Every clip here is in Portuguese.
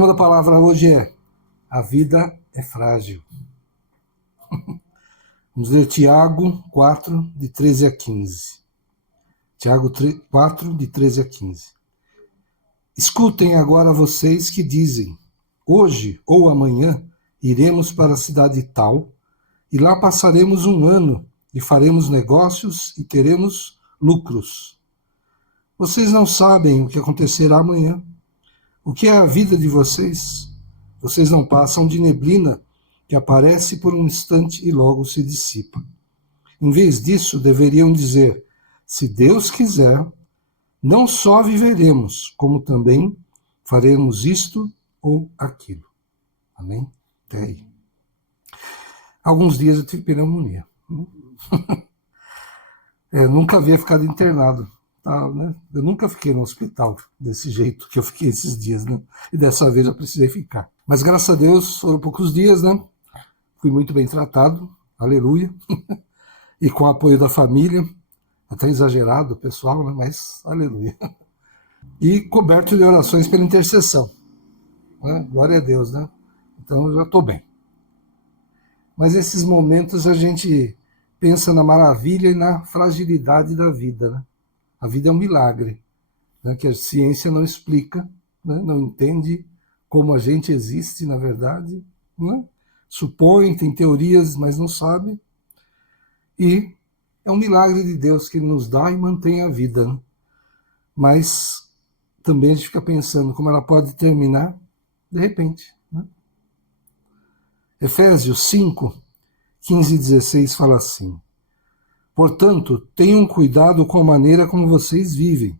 tema da palavra hoje é: a vida é frágil. Vamos ler Tiago 4, de 13 a 15. Tiago 4, de 13 a 15. Escutem agora vocês que dizem: hoje ou amanhã iremos para a cidade tal, e lá passaremos um ano, e faremos negócios e teremos lucros. Vocês não sabem o que acontecerá amanhã. O que é a vida de vocês? Vocês não passam de neblina que aparece por um instante e logo se dissipa. Em vez disso, deveriam dizer: se Deus quiser, não só viveremos, como também faremos isto ou aquilo. Amém? Até aí. Alguns dias eu tive pneumonia. Nunca havia ficado internado. Né? Eu nunca fiquei no hospital desse jeito que eu fiquei esses dias, né? E dessa vez eu precisei ficar. Mas graças a Deus foram poucos dias, né? Fui muito bem tratado, aleluia. E com o apoio da família, até exagerado, pessoal, né? Mas aleluia. E coberto de orações pela intercessão. Né? Glória a Deus, né? Então eu já estou bem. Mas esses momentos a gente pensa na maravilha e na fragilidade da vida, né? A vida é um milagre, né, que a ciência não explica, né, não entende como a gente existe, na verdade. Né? Supõe, tem teorias, mas não sabe. E é um milagre de Deus que Ele nos dá e mantém a vida. Né? Mas também a gente fica pensando como ela pode terminar de repente. Né? Efésios 5, 15 e 16 fala assim: portanto, tenham cuidado com a maneira como vocês vivem,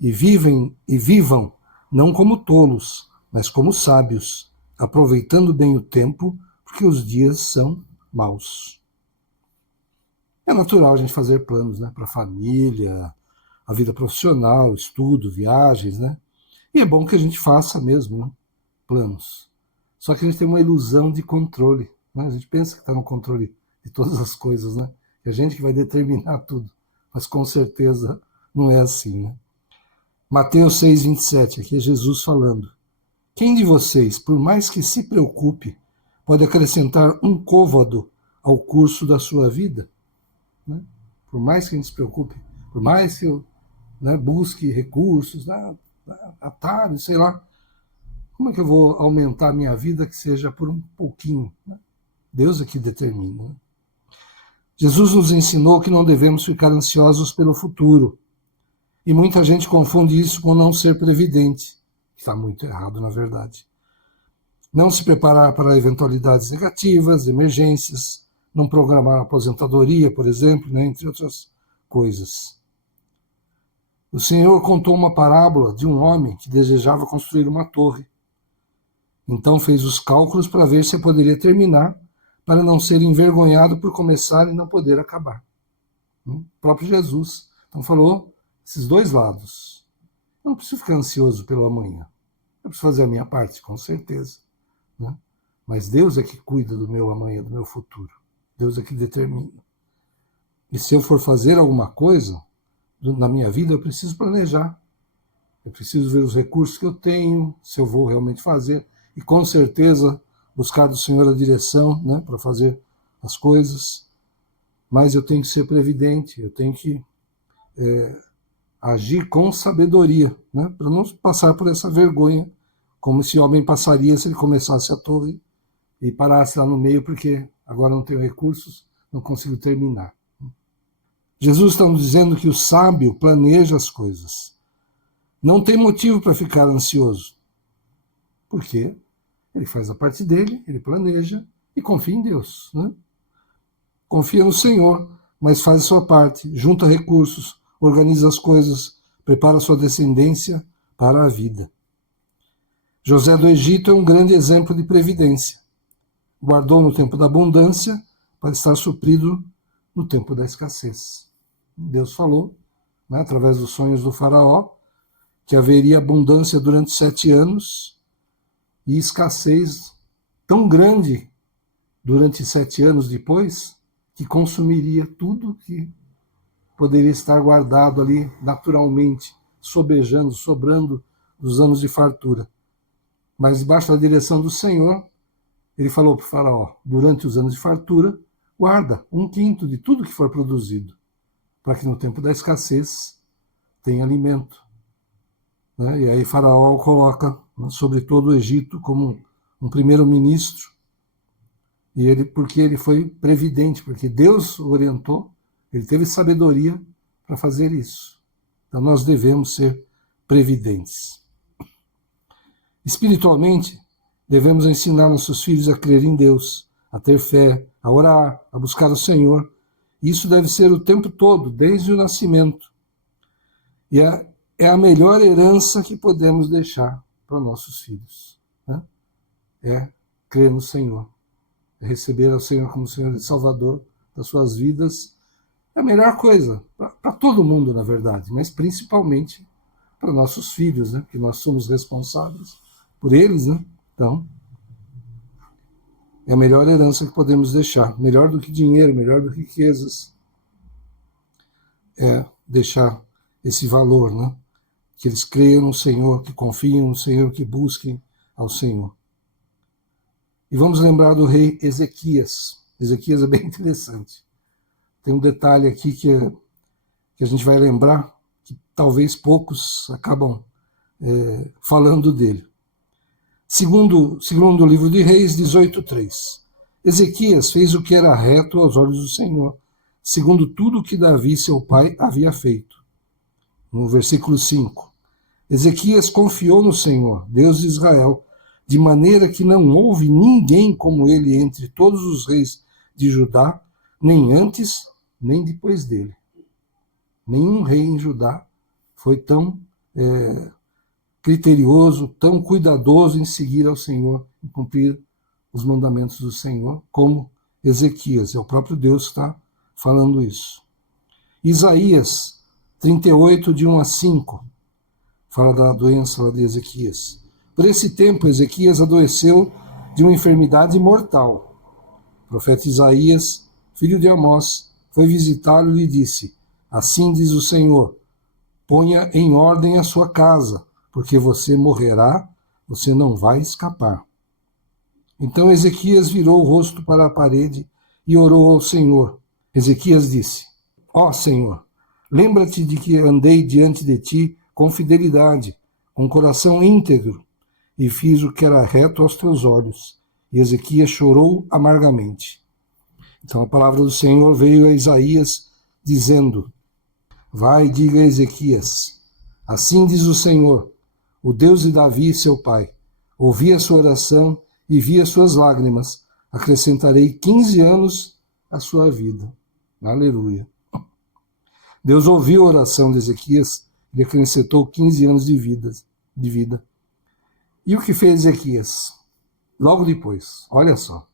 e vivam não como tolos, mas como sábios, aproveitando bem o tempo, porque os dias são maus. É natural a gente fazer planos, né, para a família, a vida profissional, estudo, viagens, né? E é bom que a gente faça mesmo, né, planos. Só que a gente tem uma ilusão de controle, né? A gente pensa que está no controle de todas as coisas, né? É a gente que vai determinar tudo, mas com certeza não é assim, né? Mateus 6, 27, aqui é Jesus falando: quem de vocês, por mais que se preocupe, pode acrescentar um côvado ao curso da sua vida? Né? Por mais que a gente se preocupe, por mais que eu, né, busque recursos, atalhos, sei lá, como é que eu vou aumentar a minha vida que seja por um pouquinho? Né? Deus é que determina, né? Jesus nos ensinou que não devemos ficar ansiosos pelo futuro. E muita gente confunde isso com não ser previdente. Está muito errado, na verdade. Não se preparar para eventualidades negativas, emergências, não programar a aposentadoria, por exemplo, né, entre outras coisas. O Senhor contou uma parábola de um homem que desejava construir uma torre. Então fez os cálculos para ver se poderia terminar, para não ser envergonhado por começar e não poder acabar. O próprio Jesus então falou esses dois lados. Eu não preciso ficar ansioso pelo amanhã. Eu preciso fazer a minha parte, com certeza. Né? Mas Deus é que cuida do meu amanhã, do meu futuro. Deus é que determina. E se eu for fazer alguma coisa na minha vida, eu preciso planejar. Eu preciso ver os recursos que eu tenho, se eu vou realmente fazer. E com certeza buscar do Senhor a direção, né, para fazer as coisas. Mas eu tenho que ser previdente, eu tenho que agir com sabedoria, né, para não passar por essa vergonha, como esse homem passaria se ele começasse a torre e parasse lá no meio, porque agora não tenho recursos, não consigo terminar. Jesus está nos dizendo que o sábio planeja as coisas. Não tem motivo para ficar ansioso. Por quê? Ele faz a parte dele, ele planeja e confia em Deus. Né? Confia no Senhor, mas faz a sua parte, junta recursos, organiza as coisas, prepara a sua descendência para a vida. José do Egito é um grande exemplo de previdência. Guardou no tempo da abundância para estar suprido no tempo da escassez. Deus falou, né, através dos sonhos do faraó, que haveria abundância durante 7 anos e escassez tão grande durante 7 anos depois, que consumiria tudo que poderia estar guardado ali naturalmente, sobejando, sobrando dos anos de fartura. Mas debaixo da direção do Senhor, ele falou para o faraó, durante os anos de fartura, guarda 1/5 de tudo que for produzido, para que no tempo da escassez tenha alimento. Né? E aí faraó o coloca, né, sobre todo o Egito como um primeiro-ministro, e ele, porque ele foi previdente, porque Deus o orientou, ele teve sabedoria para fazer isso. Então nós devemos ser previdentes. Espiritualmente, devemos ensinar nossos filhos a crer em Deus, a ter fé, a orar, a buscar o Senhor. Isso deve ser o tempo todo, desde o nascimento. E é a melhor herança que podemos deixar para nossos filhos. Né? É crer no Senhor, é receber o Senhor como Senhor e Salvador das suas vidas. É a melhor coisa, para todo mundo, na verdade, mas principalmente para nossos filhos, né? Que nós somos responsáveis por eles, né? Então, é a melhor herança que podemos deixar. Melhor do que dinheiro, melhor do que riquezas. É deixar esse valor, né? Que eles creiam no Senhor, que confiem no Senhor, que busquem ao Senhor. E vamos lembrar do rei Ezequias. Ezequias é bem interessante. Tem um detalhe aqui que a gente vai lembrar, que talvez poucos acabam falando dele. Segundo o livro de Reis 18:3. Ezequias fez o que era reto aos olhos do Senhor, segundo tudo o que Davi, seu pai, havia feito. No versículo 5. Ezequias confiou no Senhor, Deus de Israel, de maneira que não houve ninguém como ele entre todos os reis de Judá, nem antes, nem depois dele. Nenhum rei em Judá foi tão criterioso, tão cuidadoso em seguir ao Senhor, em cumprir os mandamentos do Senhor, como Ezequias. É o próprio Deus que está falando isso. Isaías 38, de 1-5, fala da doença lá de Ezequias. Por esse tempo, Ezequias adoeceu de uma enfermidade mortal. O profeta Isaías, filho de Amós, foi visitá-lo e lhe disse: assim diz o Senhor, ponha em ordem a sua casa, porque você morrerá, você não vai escapar. Então Ezequias virou o rosto para a parede e orou ao Senhor. Ezequias disse: ó Senhor, lembra-te de que andei diante de ti com fidelidade, com coração íntegro, e fiz o que era reto aos teus olhos. E Ezequias chorou amargamente. Então a palavra do Senhor veio a Isaías, dizendo: vai, diga a Ezequias, assim diz o Senhor, o Deus de Davi, seu pai, ouvi a sua oração e vi as suas lágrimas, acrescentarei 15 anos à sua vida. Aleluia. Deus ouviu a oração de Ezequias e acrescentou 15 anos de vida. E o que fez Ezequias? Logo depois, olha só,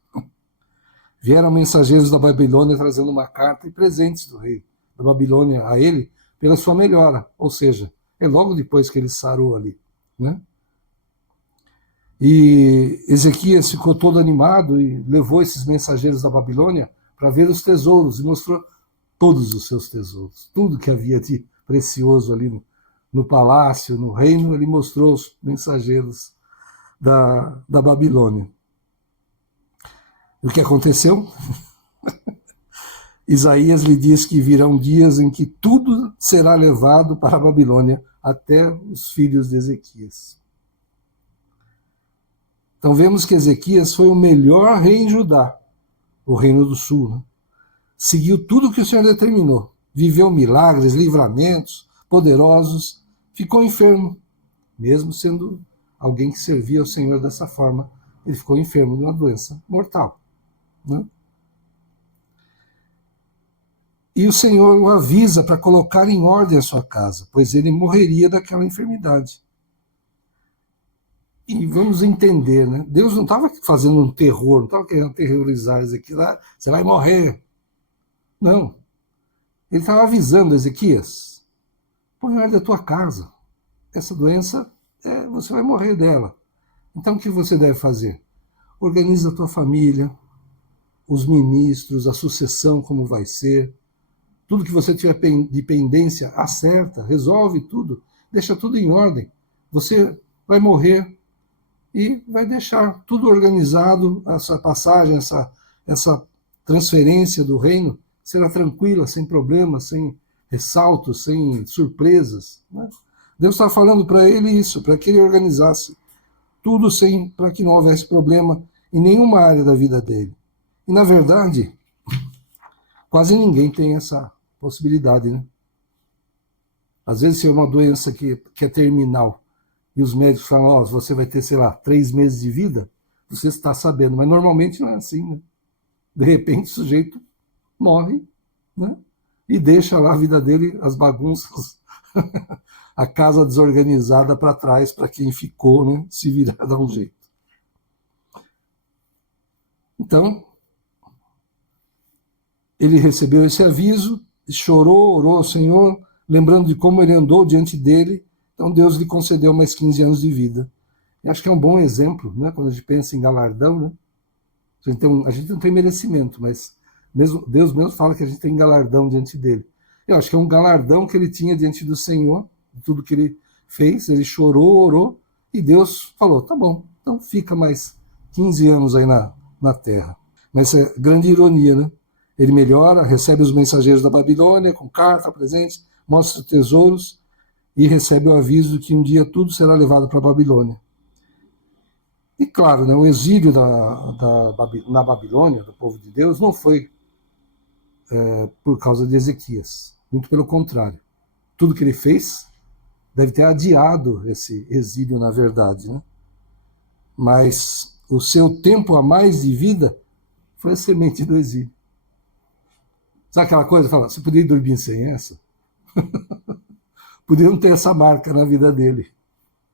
vieram mensageiros da Babilônia trazendo uma carta e presentes do rei da Babilônia a ele pela sua melhora, ou seja, é logo depois que ele sarou ali, né? E Ezequias ficou todo animado e levou esses mensageiros da Babilônia para ver os tesouros e mostrou todos os seus tesouros, tudo que havia de precioso ali no palácio, no reino, ele mostrou os mensageiros da Babilônia. E o que aconteceu? Isaías lhe diz que virão dias em que tudo será levado para a Babilônia, até os filhos de Ezequias. Então vemos que Ezequias foi o melhor rei em Judá, o reino do sul, né? Seguiu tudo o que o Senhor determinou, viveu milagres, livramentos poderosos, ficou enfermo, mesmo sendo alguém que servia ao Senhor dessa forma, ele ficou enfermo de uma doença mortal, né? E o Senhor o avisa para colocar em ordem a sua casa, pois ele morreria daquela enfermidade. E vamos entender, né? Deus não estava fazendo um terror, não estava querendo terrorizar Ezequias, você vai morrer. Não. Ele estava avisando Ezequias, põe em ordem a tua casa. Essa doença, você vai morrer dela. Então o que você deve fazer? Organiza a tua família, os ministros, a sucessão, como vai ser. Tudo que você tiver de pendência, acerta, resolve tudo, deixa tudo em ordem. Você vai morrer e vai deixar tudo organizado, essa passagem, essa transferência do reino será tranquila, sem problemas, sem ressaltos, sem surpresas. Né? Deus está falando para ele isso, para que ele organizasse tudo para que não houvesse problema em nenhuma área da vida dele. E, na verdade, quase ninguém tem essa possibilidade, né? Às vezes, se é uma doença que é terminal e os médicos falam, ó, você vai ter, sei lá, 3 meses de vida, você está sabendo, mas normalmente não é assim, né? De repente, o sujeito morre, né? E deixa lá a vida dele, as bagunças, a casa desorganizada para trás, para quem ficou, né? Se virar dar um jeito. Então, ele recebeu esse aviso, chorou, orou ao Senhor, lembrando de como ele andou diante dele. Então Deus lhe concedeu mais 15 anos de vida. E acho que é um bom exemplo, né? Quando a gente pensa em galardão, né? A gente não tem merecimento, mas Deus mesmo fala que a gente tem galardão diante dele. Eu acho que é um galardão que ele tinha diante do Senhor, de tudo que ele fez. Ele chorou, orou, e Deus falou, tá bom, então fica mais 15 anos aí na terra. Mas é grande ironia, né? Ele melhora, recebe os mensageiros da Babilônia, com carta, presentes, mostra tesouros, e recebe o aviso de que um dia tudo será levado para a Babilônia. E claro, né, o exílio na Babilônia, do povo de Deus, não foi por causa de Ezequias. Muito pelo contrário. Tudo que ele fez deve ter adiado esse exílio, na verdade. Né? Mas o seu tempo a mais de vida foi a semente do exílio. Sabe aquela coisa? Fala, você podia dormir sem essa? Podia não ter essa marca na vida dele.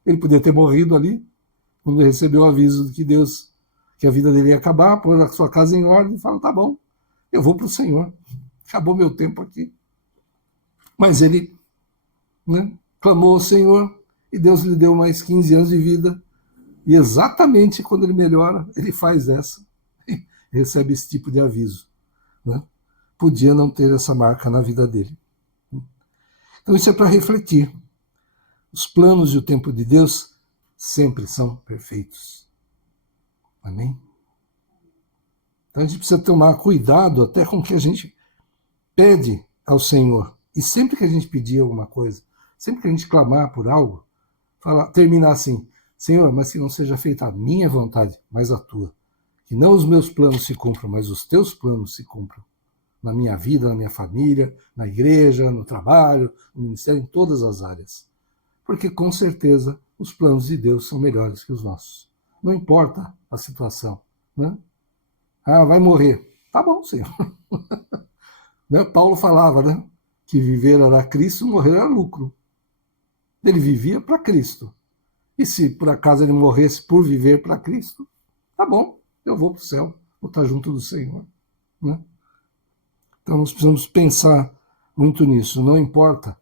Ele podia ter morrido ali, quando recebeu o aviso de que a vida dele ia acabar, pôr a sua casa em ordem, e fala, tá bom, eu vou para o Senhor. Acabou meu tempo aqui. Mas ele, né, clamou ao Senhor, e Deus lhe deu mais 15 anos de vida, e exatamente quando ele melhora, ele faz essa, e recebe esse tipo de aviso. Né? Podia não ter essa marca na vida dele. Então isso é para refletir. Os planos e o tempo de Deus sempre são perfeitos. Amém? Então a gente precisa tomar cuidado até com o que a gente pede ao Senhor. E sempre que a gente pedir alguma coisa, sempre que a gente clamar por algo, terminar assim, Senhor, mas que não seja feita a minha vontade, mas a tua. Que não os meus planos se cumpram, mas os teus planos se cumpram. Na minha vida, na minha família, na igreja, no trabalho, no ministério, em todas as áreas. Porque com certeza os planos de Deus são melhores que os nossos. Não importa a situação. Né? Ah, vai morrer. Tá bom, Senhor. Né? Paulo falava, né, que viver era Cristo, morrer era lucro. Ele vivia para Cristo. E se por acaso ele morresse por viver para Cristo, tá bom, eu vou para o céu, vou estar junto do Senhor. Né? Então nós precisamos pensar muito nisso. Não importa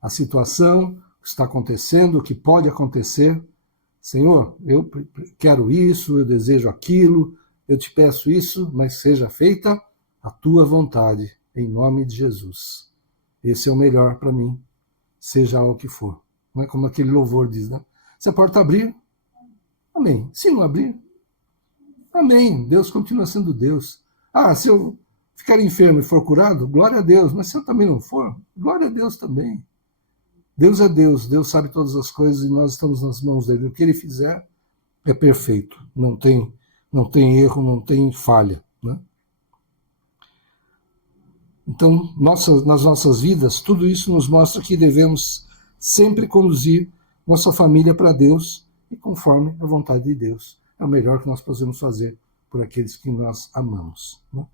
a situação, o que está acontecendo, o que pode acontecer. Senhor, eu quero isso, eu desejo aquilo, eu te peço isso, mas seja feita a tua vontade, em nome de Jesus. Esse é o melhor para mim, seja lá o que for. Não é como aquele louvor diz, né? Se a porta abrir, amém. Se não abrir, amém. Deus continua sendo Deus. Ah, se eu ficar enfermo e for curado, glória a Deus. Mas se eu também não for, glória a Deus também. Deus é Deus, Deus sabe todas as coisas e nós estamos nas mãos dele. O que ele fizer é perfeito. Não tem erro, não tem falha. Né? Então, nas nossas vidas, tudo isso nos mostra que devemos sempre conduzir nossa família para Deus e conforme a vontade de Deus. É o melhor que nós podemos fazer por aqueles que nós amamos. Né?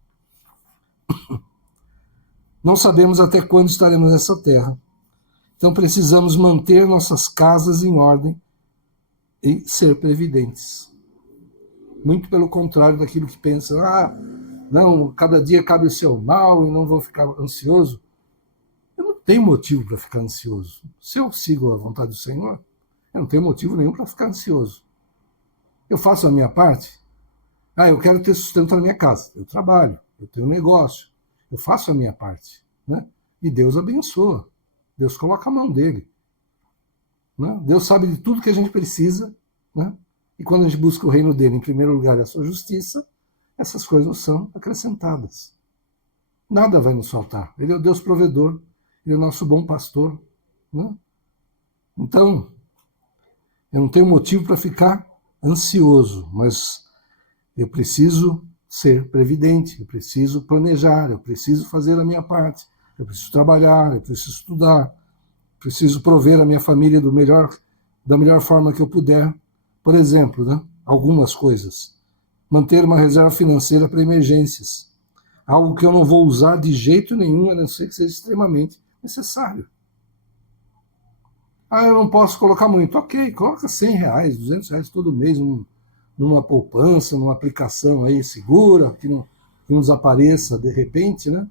Não sabemos até quando estaremos nessa terra. Então precisamos manter nossas casas em ordem e ser previdentes. Muito pelo contrário daquilo que pensa, não, cada dia cabe o seu mal e não vou ficar ansioso. Eu não tenho motivo para ficar ansioso. Se eu sigo a vontade do Senhor, eu não tenho motivo nenhum para ficar ansioso. Eu faço a minha parte. Eu quero ter sustento na minha casa. Eu trabalho, eu tenho um negócio. Eu faço a minha parte. Né? E Deus abençoa. Deus coloca a mão dele. Né? Deus sabe de tudo que a gente precisa. Né? E quando a gente busca o reino dele, em primeiro lugar, e a sua justiça, essas coisas nos são acrescentadas. Nada vai nos faltar. Ele é o Deus provedor, ele é o nosso bom pastor. Né? Então, eu não tenho motivo para ficar ansioso, mas eu preciso ser previdente, eu preciso planejar, eu preciso fazer a minha parte, eu preciso trabalhar, eu preciso estudar, preciso prover a minha família da melhor forma que eu puder. Por exemplo, né, algumas coisas. Manter uma reserva financeira para emergências. Algo que eu não vou usar de jeito nenhum, a não ser que seja extremamente necessário. Ah, eu não posso colocar muito. Ok, coloca R$100, R$200 todo mês numa poupança, numa aplicação aí segura, que não desapareça de repente, né?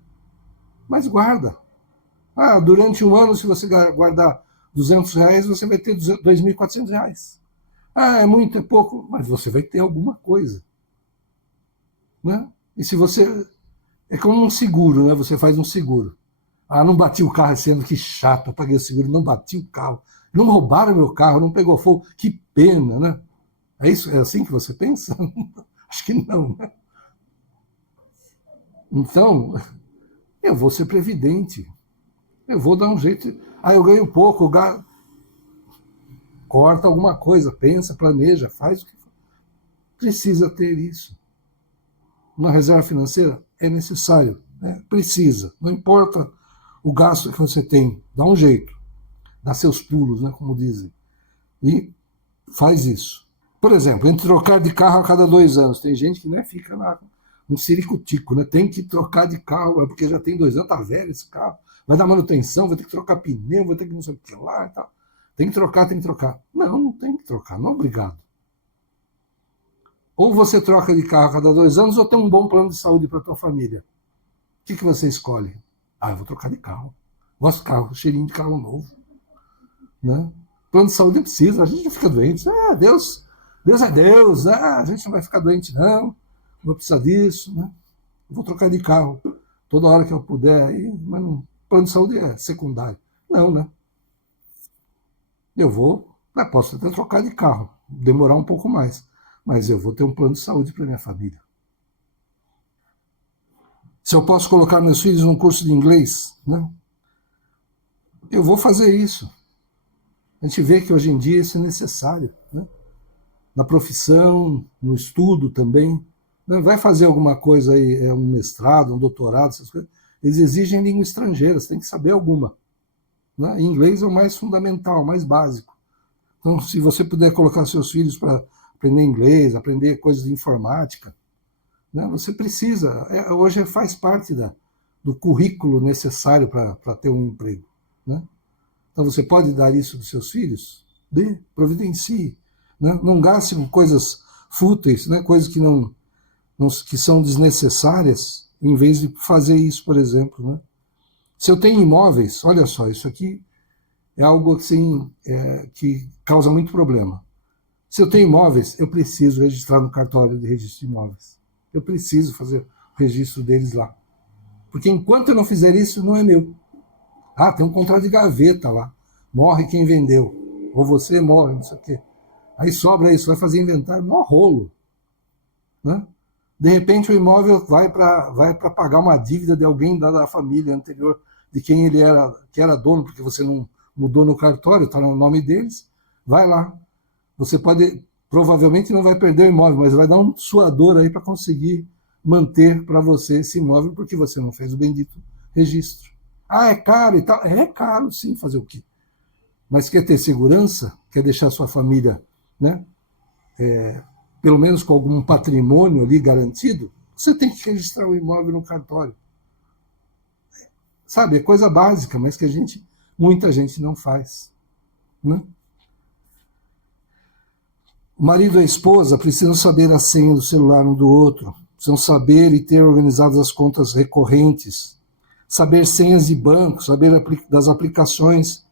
Mas guarda. Ah, durante um ano, se você guardar R$200, você vai ter R$2.400. Ah, é muito, é pouco, mas você vai ter alguma coisa. Né? E se você... É como um seguro, né? Você faz um seguro. Ah, não bati o carro esse ano, que chato, eu paguei o seguro, não bati o carro. Não roubaram meu carro, não pegou fogo, que pena, né? É isso? É assim que você pensa? Acho que não, né? Então, eu vou ser previdente. Eu vou dar um jeito. Ah, eu ganho pouco, corta alguma coisa, pensa, planeja, faz o que for. Precisa ter isso. Uma reserva financeira é necessário, né? Precisa. Não importa o gasto que você tem, dá um jeito. Dá seus pulos, né, como dizem. E faz isso. Por exemplo, entre trocar de carro a cada 2 anos. Tem gente que, né, fica um ciricutico, né? Tem que trocar de carro, porque já tem 2 anos, tá velho esse carro. Vai dar manutenção, vai ter que trocar pneu, vai ter que não sei o que lá e tal. Tem que trocar, tem que trocar. Não, não tem que trocar, não obrigado. Ou você troca de carro a cada 2 anos, ou tem um bom plano de saúde para a tua família. O que você escolhe? Ah, eu vou trocar de carro. Gosto de carro, cheirinho de carro novo. Né? Plano de saúde precisa, a gente não fica doente. Ah, Deus é Deus, a gente não vai ficar doente, não vou precisar disso, né? Vou trocar de carro toda hora que eu puder, mas não, plano de saúde é secundário. Não, né? Eu posso até trocar de carro, demorar um pouco mais, mas eu vou ter um plano de saúde para minha família. Se eu posso colocar meus filhos num curso de inglês, né? Eu vou fazer isso. A gente vê que hoje em dia isso é necessário, né? Na profissão, no estudo também. Vai fazer alguma coisa aí, um mestrado, um doutorado, essas coisas, eles exigem língua estrangeira, você tem que saber alguma. Né? Inglês é o mais fundamental, o mais básico. Então, se você puder colocar seus filhos para aprender inglês, aprender coisas de informática, né? Você precisa, hoje faz parte do currículo necessário para ter um emprego. Né? Então, você pode dar isso dos seus filhos? Providencie. Né? Não gaste com coisas fúteis, né? Coisas que são desnecessárias, em vez de fazer isso, por exemplo. Né? Se eu tenho imóveis, olha só, isso aqui é algo assim, que causa muito problema. Se eu tenho imóveis, eu preciso registrar no cartório de registro de imóveis. Eu preciso fazer o registro deles lá. Porque enquanto eu não fizer isso, não é meu. Ah, tem um contrato de gaveta lá. Morre quem vendeu. Ou você morre, não sei o quê. Aí sobra isso, vai fazer inventário, mó rolo. Né? De repente o imóvel vai para pagar uma dívida de alguém da família anterior, de quem que era dono, porque você não mudou no cartório, está no nome deles. Vai lá. Você provavelmente não vai perder o imóvel, mas vai dar um suador aí para conseguir manter para você esse imóvel, porque você não fez o bendito registro. Ah, é caro e tal. É caro, sim, fazer o quê? Mas quer ter segurança? Quer deixar sua família, né? Pelo menos com algum patrimônio ali garantido? Você tem que registrar o imóvel no cartório. Sabe, é coisa básica, mas que muita gente não faz. Né? O marido e a esposa precisam saber a senha do celular um do outro, precisam saber e ter organizadas as contas recorrentes, saber senhas de banco, saber das aplicações,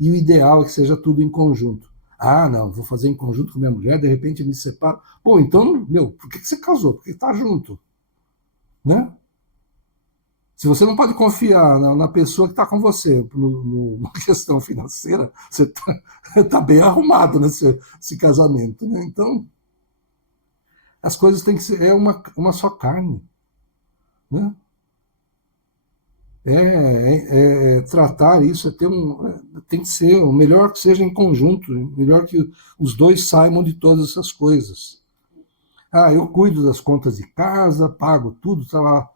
e o ideal é que seja tudo em conjunto. Ah, não, vou fazer em conjunto com minha mulher, de repente eu me separo. Pô, então, por que você casou? Porque está junto. Né? Se você não pode confiar na pessoa que está com você na questão financeira, você está bem arrumado nesse casamento, né? Então, as coisas têm que ser... É uma só carne, né? Tratar isso, tem que ser o melhor que seja em conjunto, melhor que os dois saibam de todas essas coisas. Eu cuido das contas de casa, pago tudo, está lá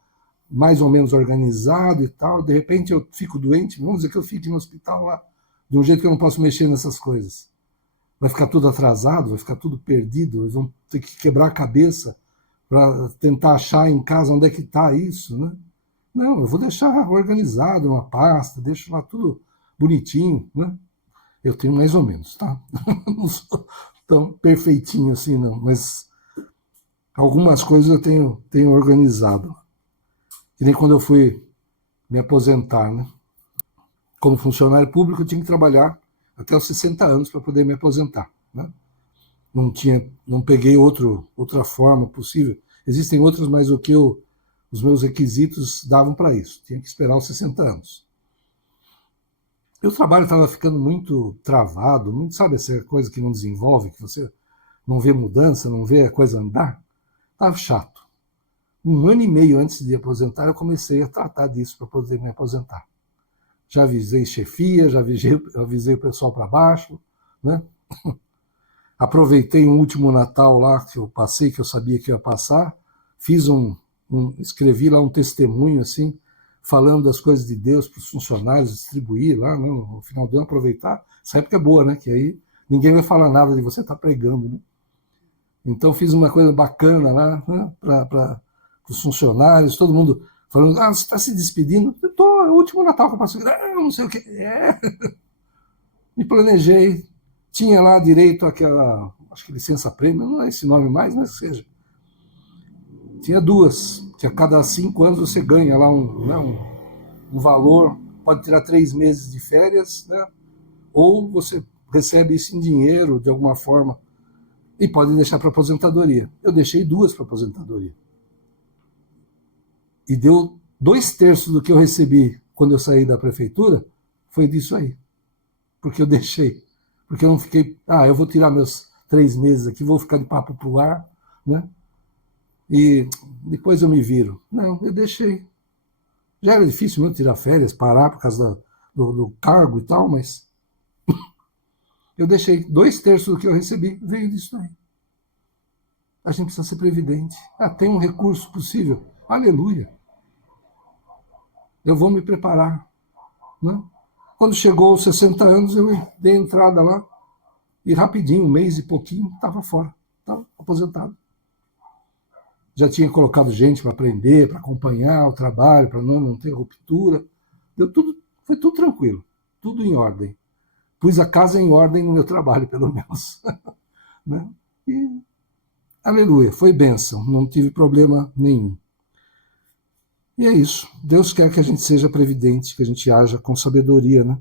mais ou menos organizado e tal, de repente eu fico doente, vamos dizer que eu fique no hospital lá, de um jeito que eu não posso mexer nessas coisas. Vai ficar tudo atrasado, vai ficar tudo perdido, eles vão ter que quebrar a cabeça para tentar achar em casa onde é que está isso, né? Não, eu vou deixar organizado, uma pasta, deixo lá tudo bonitinho, né? Eu tenho mais ou menos, tá? Não sou tão perfeitinho assim, não, mas algumas coisas eu tenho organizado. Que nem quando eu fui me aposentar, né? Como funcionário público, eu tinha que trabalhar até os 60 anos para poder me aposentar, né? Não peguei outra forma possível. Existem outras, mas os meus requisitos davam para isso. Tinha que esperar os 60 anos. O trabalho estava ficando muito travado, muito, sabe, essa coisa que não desenvolve, que você não vê mudança, não vê a coisa andar. Estava chato. 1 ano e meio antes de aposentar, eu comecei a tratar disso para poder me aposentar. Já avisei chefia, já avisei o pessoal para baixo, né? Aproveitei um último Natal lá que eu passei, que eu sabia que ia passar, escrevi lá um testemunho assim, falando das coisas de Deus para os funcionários, distribuir lá, né, no final do ano, aproveitar. Essa época é boa, né? Que aí ninguém vai falar nada de você estar pregando, né? Então fiz uma coisa bacana lá, né, para os funcionários, todo mundo falando, você está se despedindo? Eu estou, é o último Natal que eu passo. Não sei o que. Me planejei, tinha lá direito àquela, acho que licença-prêmio, não é esse nome mais, mas seja. Tinha 2, que a cada 5 anos você ganha lá um valor, pode tirar 3 meses de férias, né? Ou você recebe isso em dinheiro, de alguma forma, e pode deixar para aposentadoria. Eu deixei 2 para aposentadoria. E deu 2/3 do que eu recebi quando eu saí da prefeitura, foi disso aí. Porque eu deixei. Porque eu não fiquei, eu vou tirar meus 3 meses aqui, vou ficar de papo pro ar, né? E depois eu me viro. Não, eu deixei. Já era difícil mesmo tirar férias, parar por causa do cargo e tal, mas eu deixei. 2/3 do que eu recebi veio disso aí. A gente precisa ser previdente. Tem um recurso possível. Aleluia. Eu vou me preparar, né? Quando chegou aos 60 anos, eu dei entrada lá e rapidinho, 1 mês e pouquinho, estava fora. Estava aposentado. Já tinha colocado gente para aprender, para acompanhar o trabalho, para não ter ruptura. Foi tudo tranquilo, tudo em ordem. Pus a casa em ordem no meu trabalho, pelo menos. Né? E, aleluia, foi bênção, não tive problema nenhum. E é isso. Deus quer que a gente seja previdente, que a gente haja com sabedoria, né?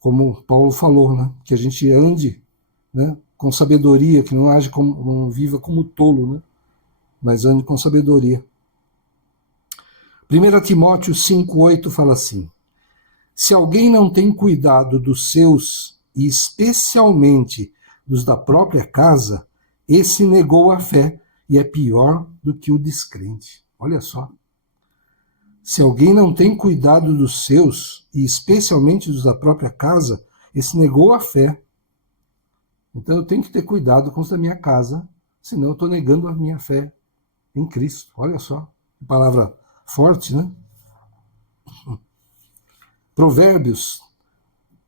Como Paulo falou, né? Que a gente ande, né, com sabedoria, que não viva como tolo, né? Mas ande com sabedoria. 1 Timóteo 5,8 fala assim: se alguém não tem cuidado dos seus, e especialmente dos da própria casa, esse negou a fé e é pior do que o descrente. Olha só. Se alguém não tem cuidado dos seus, e especialmente dos da própria casa, esse negou a fé. Então eu tenho que ter cuidado com os da minha casa, senão eu estou negando a minha fé em Cristo. Olha só, que palavra forte, né? Provérbios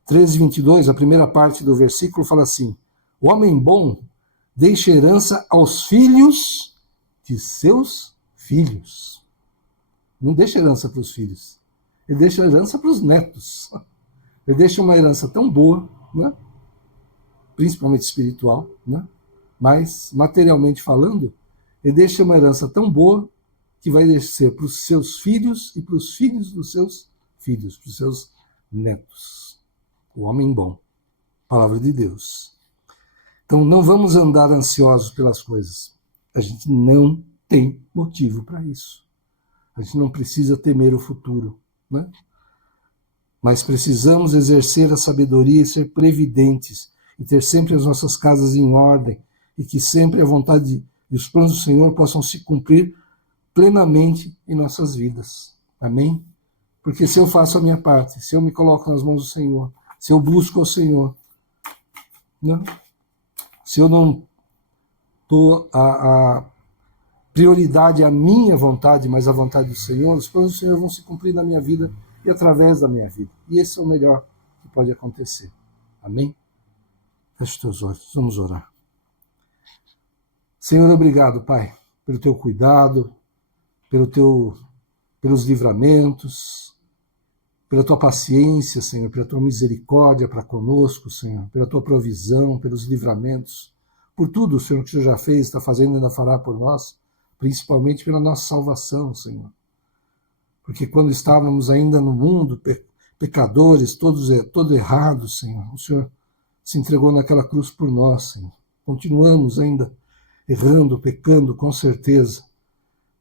13:22, a primeira parte do versículo fala assim: o homem bom deixa herança aos filhos de seus filhos. Não deixa herança para os filhos, ele deixa herança para os netos. Ele deixa uma herança tão boa, né? Principalmente espiritual, né? Mas materialmente falando, ele deixa uma herança tão boa que vai descer para os seus filhos e para os filhos dos seus filhos, para os seus netos. O homem bom. Palavra de Deus. Então não vamos andar ansiosos pelas coisas. A gente não tem motivo para isso. A gente não precisa temer o futuro, né? Mas precisamos exercer a sabedoria e ser previdentes, e ter sempre as nossas casas em ordem, e que sempre a vontade e os planos do Senhor possam se cumprir plenamente em nossas vidas. Amém? Porque se eu faço a minha parte, se eu me coloco nas mãos do Senhor, se eu busco o Senhor, né? Se eu não dou a prioridade à minha vontade, mas à vontade do Senhor, os planos do Senhor vão se cumprir na minha vida e através da minha vida. E esse é o melhor que pode acontecer. Amém? Feche os teus olhos, vamos orar. Senhor, obrigado, Pai, pelo teu cuidado, pelos livramentos, pela tua paciência, Senhor, pela tua misericórdia para conosco, Senhor, pela tua provisão, pelos livramentos, por tudo, Senhor, que o Senhor já fez, está fazendo e ainda fará por nós, principalmente pela nossa salvação, Senhor. Porque quando estávamos ainda no mundo, pecadores, todos errados, Senhor, o Senhor se entregou naquela cruz por nós, Senhor. Continuamos ainda errando, pecando, com certeza,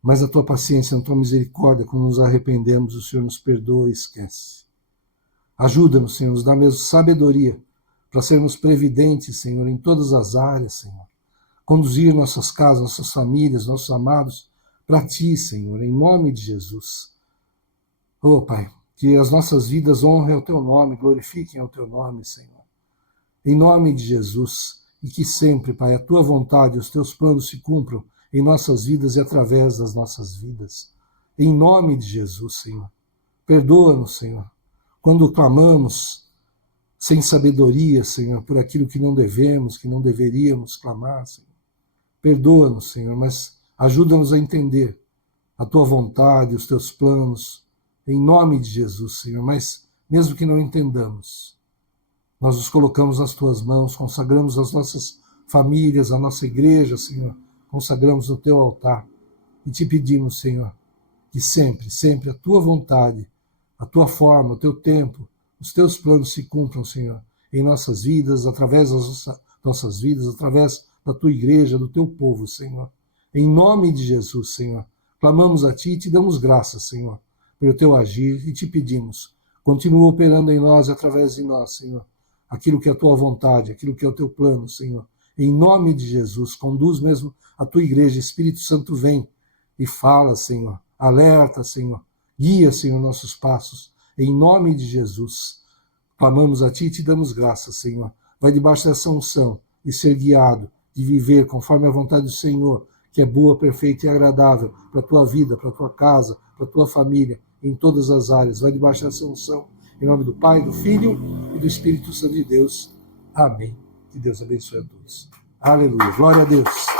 mas a tua paciência, a tua misericórdia, quando nos arrependemos, o Senhor nos perdoa e esquece. Ajuda-nos, Senhor, nos dá mesmo sabedoria para sermos previdentes, Senhor, em todas as áreas, Senhor. Conduzir nossas casas, nossas famílias, nossos amados para ti, Senhor, em nome de Jesus. Oh, Pai, que as nossas vidas honrem o teu nome, glorifiquem o teu nome, Senhor. Em nome de Jesus, e que sempre, Pai, a tua vontade e os teus planos se cumpram em nossas vidas e através das nossas vidas. Em nome de Jesus, Senhor. Perdoa-nos, Senhor, quando clamamos sem sabedoria, Senhor, por aquilo que não devemos, que não deveríamos clamar, Senhor. Perdoa-nos, Senhor, mas ajuda-nos a entender a tua vontade, os teus planos, em nome de Jesus, Senhor. Mas, mesmo que não entendamos, nós nos colocamos nas tuas mãos, consagramos as nossas famílias, a nossa igreja, Senhor, consagramos no teu altar e te pedimos, Senhor, que sempre, sempre a tua vontade, a tua forma, o teu tempo, os teus planos se cumpram, Senhor, em nossas vidas, através das nossas vidas, através da tua igreja, do teu povo, Senhor. Em nome de Jesus, Senhor, clamamos a ti e te damos graças, Senhor, pelo teu agir e te pedimos, continua operando em nós e através de nós, Senhor, aquilo que é a tua vontade, aquilo que é o teu plano, Senhor. Em nome de Jesus, conduz mesmo a tua igreja, Espírito Santo vem e fala, Senhor, alerta, Senhor, guia, Senhor, nossos passos, em nome de Jesus. Clamamos a ti e te damos graças, Senhor. Vai debaixo dessa unção e ser guiado, de viver conforme a vontade do Senhor, que é boa, perfeita e agradável para a tua vida, para a tua casa, para a tua família, em todas as áreas. Vai debaixo dessa unção, em nome do Pai, do Filho e do Espírito Santo de Deus. Amém. Que Deus abençoe a todos. Aleluia. Glória a Deus.